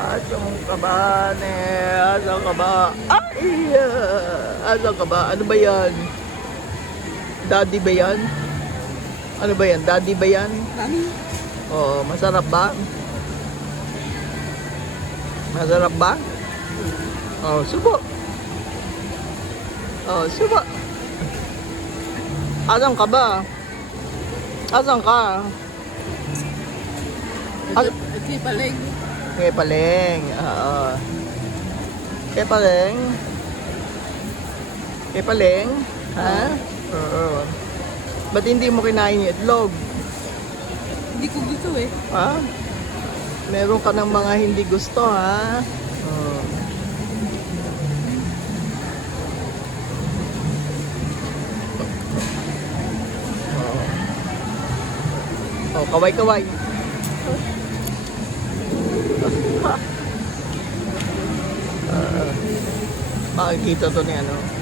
Asong ka ba, ne? Asong ka ba? Ay! Asong ka ba? Ano ba yan? Daddy ba yan? Ano ba yan? Daddy ba yan? Mami. Oo, masarap ba? Masarap ba? Oh, subo. Oh, subo. Asan ka ba? Asan ka? Ito yung paling. Kay Paleng. Oo. Kay Paleng. Kay Paleng? Ha? Oo. Ba't hindi mo kinain yung itlog? Hindi ko gusto eh. Ha? Meron ka ng mga hindi gusto, ha? Oo. Oh, kaway-kaway. Makikita to ni ano.